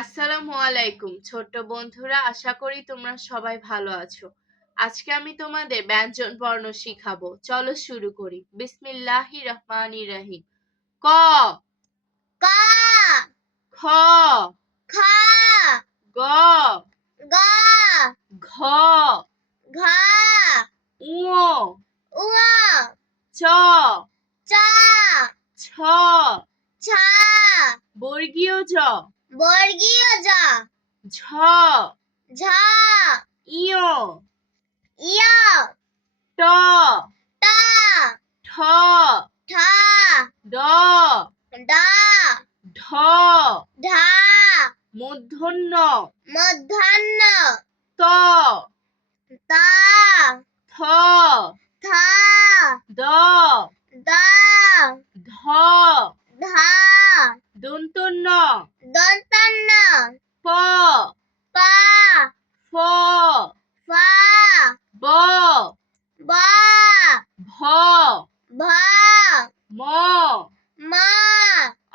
আসসালামু আলাইকুম ছোট্ট বন্ধুরা, আশা করি তোমরা সবাই ভালো আছো। আজকে আমি তোমাদের ব্যঞ্জন বর্ণ শিখাবো। চলো শুরু করি। বিসমিল্লাহির রহমানির রহিম। ক ক খ খ গ গ ঘ ঘ উ উ চ চ ছ ছ বর্গীয় জ বর্গীয় জ ঝ ঝ ইয় ইয় ট ট ঠ ঠ ড ড ঢ ঢ মূর্ধন্য মূর্ধন্য ত ত থ থ দ দ ধ ধ দন্তন্য দন্তন্য প প ফ ফ ব ব ভ ভ ম ম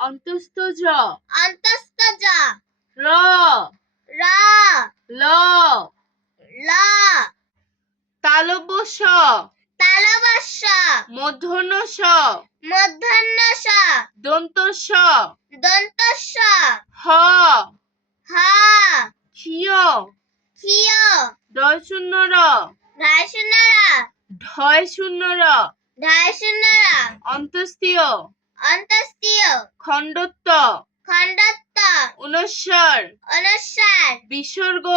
অন্তস্থ জ অন্তস্থ জ র র ল ল তালব্য স তালবস্য মূর্ধন্য স মূর্ধন্য স দন্ত স দন্তস্য হ হ ক্ষিয় ক্ষিয় ডয় শূন্য র ঢাই শূন্য র ঢয় শূন্য র ঢাই শূন্য র অন্তস্তীয় অন্তস্তীয় খণ্ডত্ব খণ্ডত্ব অনুস্বার অনুস্বার বিসর্গ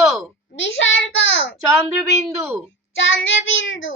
বিসর্গ চন্দ্রবিন্দু চন্দ্রবিন্দু